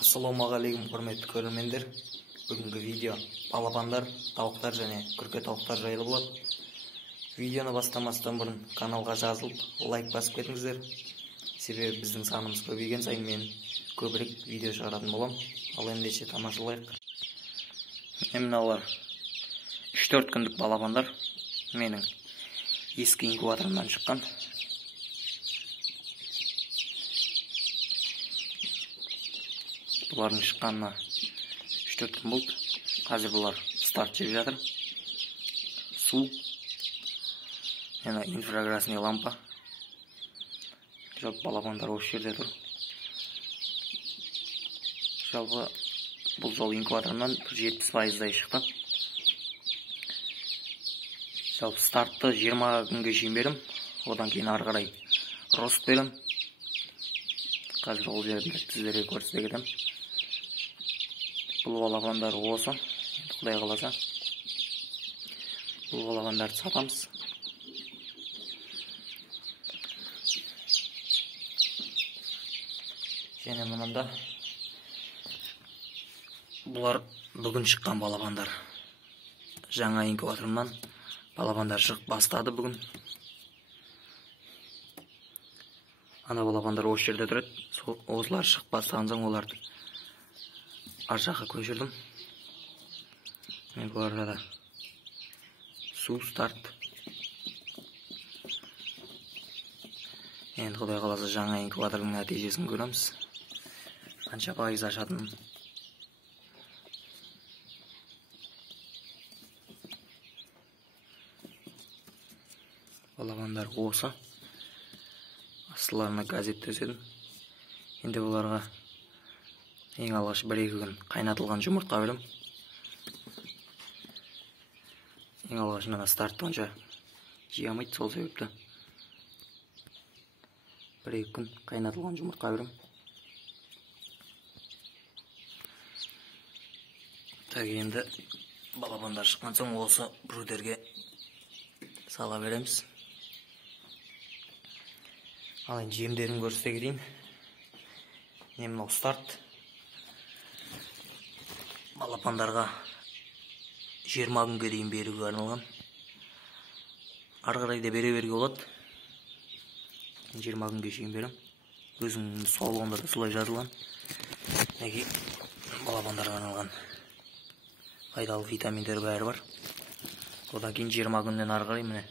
Ассалаумағалейкум құрметті көрермендер. Бүгінгі видео балапандар, тауықтар және күрке тауықтар жайлы болады. Видеоны бастамастан бұрын каналға жазылып, лайк басып кетіңіздер. Себебі біздің санымыз көбейген сайын мен көбірек видео шығаратын болам. Ал ендеше тамашалайық. Мыналар 3-4 күндік балапандар менің ескі инкубаторымнан шыққан. Бұлардың шыққанына 3-4 күн болды. Қазір бұлар старт жеп жатыр. Су, инфракрасный лампа. Жалпы балапандар осы жерде тұр. Жалпы бұл жол инкубаторымнан 70%-дай шықты. Жалпы стартты 20 күнге шейін берім. Одан кейін ары қарай рост берім. Қазір ол жерді сіздерге көрсете кетем. Бұл балапандар осы. Құдай қаласа. Бұл балапандарды сатамыз. Және мұнында бұлар бүгін шыққан балапандар. Жаңа инкубаторымнан балапандар шығып бастады бүгін. Ана балапандар осы жерде тұрады. Осылар шығып бастаған соң оларды ар жаққа көшірдім. Бұларда да су старт. Енді Құдай қаласа жаңа инкубатордың нәтижесін көреміз. Қанша пайыз ашатын. Балапандар осы. Астыларына газет төседім. Енді бұларға ең алғаш 1-2 күн қайнатылған жұмыртқа берем. Ең алғашында стартты онша жей алмайды, сол себепті 1-2 күн қайнатылған жұмыртқа берем. Так, енді балапандар шыққан соң осы брудерге сала береміз. Ал енді жемдерін көрсете кетейін. Мынау старт. Балапандарға 20 күнге дейін беруге арналған. Ары қарай да бере беруге болады. 20 күнге шейін берем. Өзінің саулығында да солай жазылған. Неге балапандарға арналған пайдалы витаминдер бәрі бар. Одан кейін 20 күннен ары қарай міне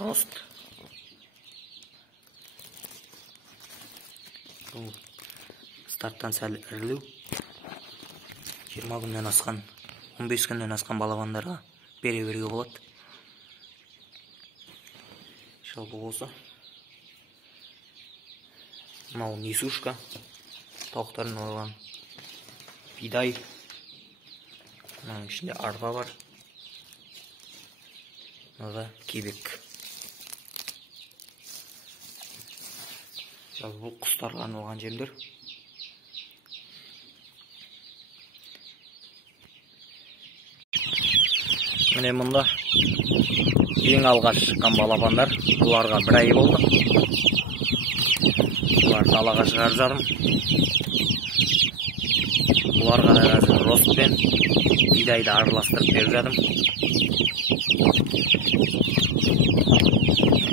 рост. Бұл старттан сәл ірілеу. 20 күннен асқан, 15 күннен асқан балапандарға бере беруге болады. Жалпы осы. Мынау несушка. Тауықтарын ойған бидай. Мынаның ішінде арпа бар. Мынада кебек. Жалпы бұл құстарға арналған жемдер. Міне мұнда ең алғаш шыққан балапандар. Бұларға 1 ай болды. Бұлар далаға шығарып жатырмын. Бұларға да қазір рост пен бидайды араластырып беріп жатырмын.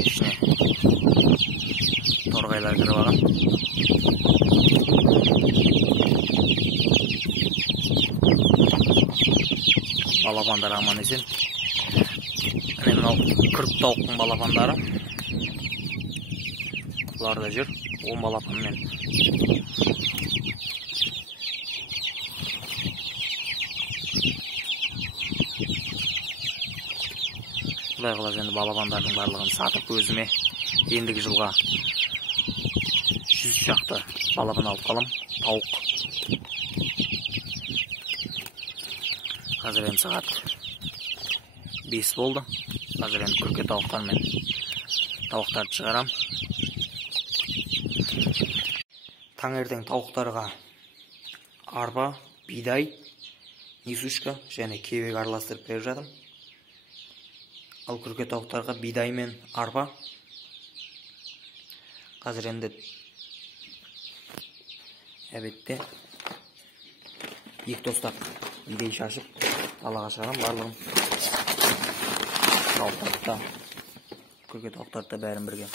Ішіне торғайлар кіріп алған. Балапандар аман есен. Мынау күрк тауықтың балапандары. Бұлар да жүр 10 балапанмен. Құдай қаласа енді балапандардың барлығын сатып өзіме ендігі жылға 100 шақты балапан алып қалам. Тауық. Қазір енді сағат 5 болды. Қазір енді күрке тауықтармен тауықтарды шығарам. Таңертең тауықтарға арпа, бидай, несушка және кебек араластырып беріп жатырмын. Ал күрке тауықтарға бидай мен арпа. Қазір енді Әбетте екі тостақ бидей шашып далаға шығарам барлығын. Тауықтарды да, күрке тауықтарды да бәрін бірге.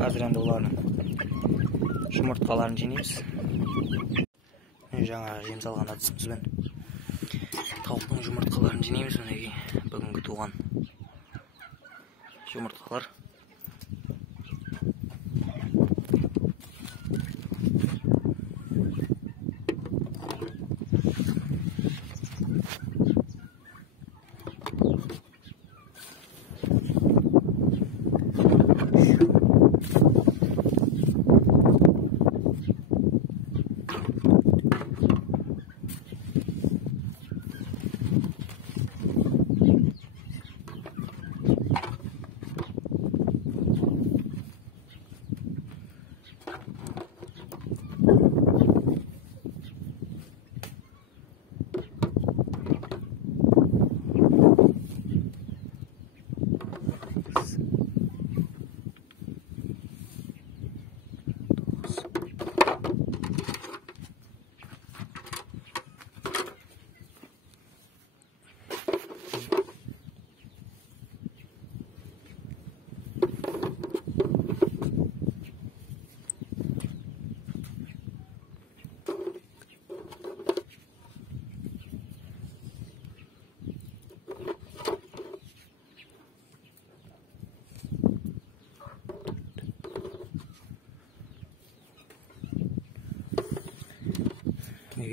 Қазір енді олардың жұмыртқаларын жинаймыз. Жаңағы жем салған әдісімізбен тауықтың жұмыртқаларын жинаймыз. Мінекей бүгінгі туған жұмыртқалар.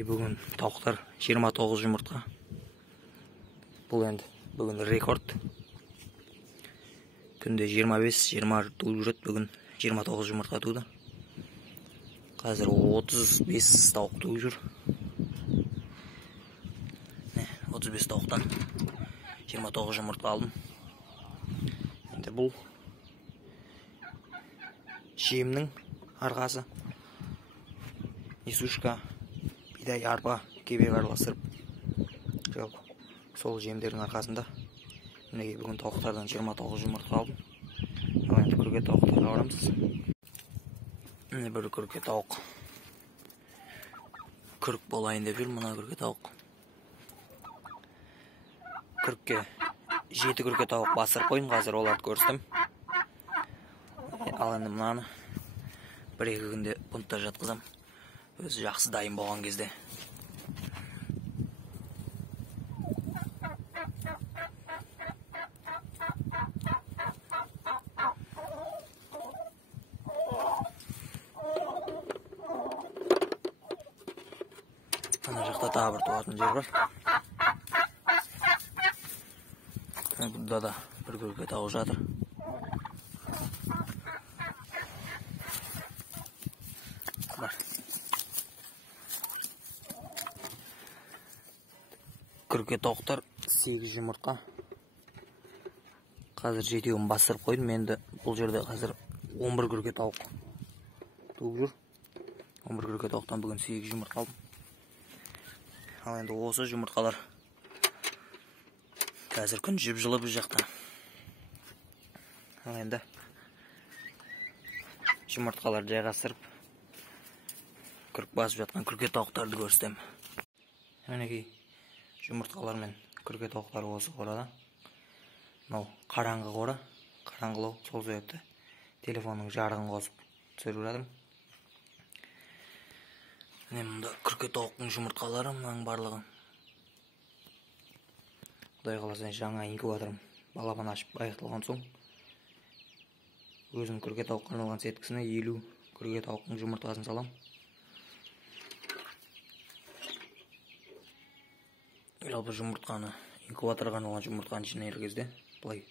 Бүгін тауықтар 29 жұмыртқа. Бұл енді бүгін рекорд. Күнде 25-20 туып жүреді, бүгін 29 жұмыртқа туды. Қазір 35 тауық туып жүр. 35 тауықтан 29 жұмыртқа алдым. Енді бұл жемнің арқасы. Несушка, бидай, арпа, кебек араластырып, жалпы сол жемдердің арқасында мінекей бүгін тауықтардан 29 жұмыртқа алдым. Ал енді күрке тауықтарға барамыз. Міне бір күрке тауық. Күрк болайын деп жүр мына күрке тауық. Күркке 7 күрке тауық басырып қойдым, қазір оларды көрсетем. Ал енді мынаны 1-2 күнде пунктта жатқызам. Өзі жақсы дайын болған кезде. Ана жақта тағы бір туатын жер бар. Бұнда да бір күрке тауық жатыр. Күрке тауықтар 8 жұмыртқа. Қазір 7-еуін басырып қойдым. Енді бұл жерде қазір 11 күрке тауық туып жүр. 11 күрке тауықтан бүгін 8 жұмыртқа алдым. Ал енді осы жұмыртқалар қазір күн жіп жылы біз жақта. Ал енді жұмыртқалар жайғастырып күрк басып жатқан күрке тауықтарды көрсетем. Мінекей жұмыртқалар мен күрке тауықтар осы қорада. Мынау қараңғы қора, қараңғылау, сол себепті телефонның жарығын қосып түсіріп жатырмын. Міне мұнда күрке тауықтың жұмыртқалары мынаның барлығы. Құдай қаласа жаңа инкубаторым балапан ашып аяқталған соң өзім күрке тауыққа арналған сеткісіне 50 күрке тауықтың жұмыртқасын салам. Жалпы жұмыртқаны инкубаторға арналған жұмыртқаны жинар кезде былай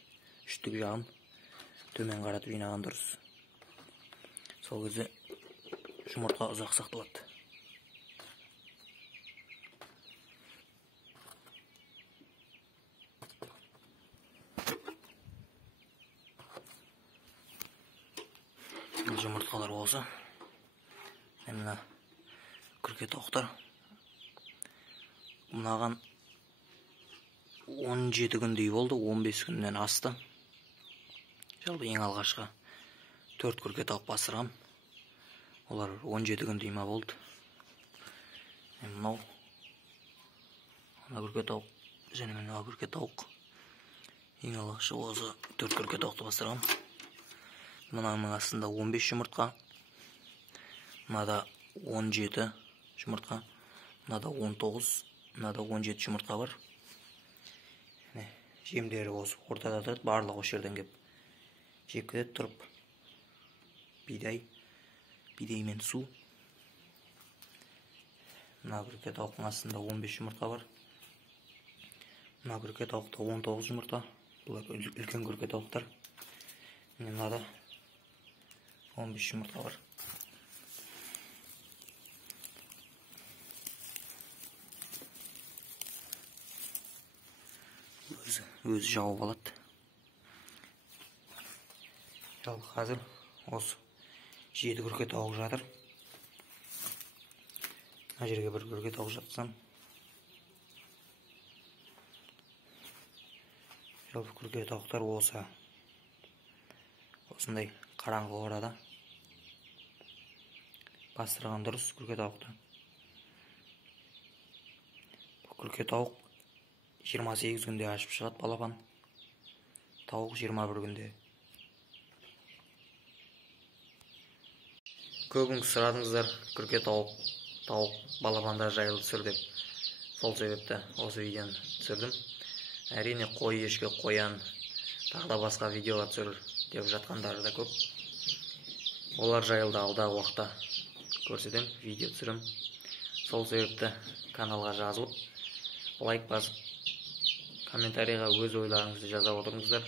үштік жағын төмен қаратып жинаған дұрыс. Сол кезде жұмыртқа ұзақ сақталады. Жұмыртқалар болса, мына күрке тауықтар мынаған 17 күндей болды, 15 күннен асты. Жалпы ең алғашқы 4 күрке тауық бастырғам. Олар 17 күндей ма болды. Мынау күрке тауық, және мына күрке тауық. Ең алғашқы осы 4 күрке тауықты бастырғам. Мынаның астында 15 жұмыртқа, мынада 17 жұмыртқа, мынада 19, мынада 17 жұмыртқа бар. Жемдері осы ортада тұрады, барлығы осы жерден кеп жеп тұрып. Бидай мен су. Мына күрке тауықтың астында 15 жұмыртқа бар. Мына күрке тауықта 19 жұмыртқа. Бұлар үлкен күрке тауықтар. Мынада 15 жұмыртқа бар. Өзі жауып алады. Жалпы қазір осы 7 күрке тауық жатыр. Мына жерге бір күрке тауық жатсам. Жалпы күрке тауықтар осындай қараңғы орада бастырған дұрыс күрке тауықты. Күрке тауық 28 күнде ашып шығады балапан. Тауық 21 күнде. Көбіңіз сұрадыңыздар күрке тауық балапандар жайлы түсір деп. Сол себепті осы видеоны түсірдім. Әрине қой, ешкі, қоян, тағы да басқа видеоға түсір деп жатқандары да көп. Олар жайлы алдағы уақытта көрсетем, видео түсірім. Сол себепті каналға жазылып, лайк басып, комментарийға өз ойларыңызды жаза отырыңыздар.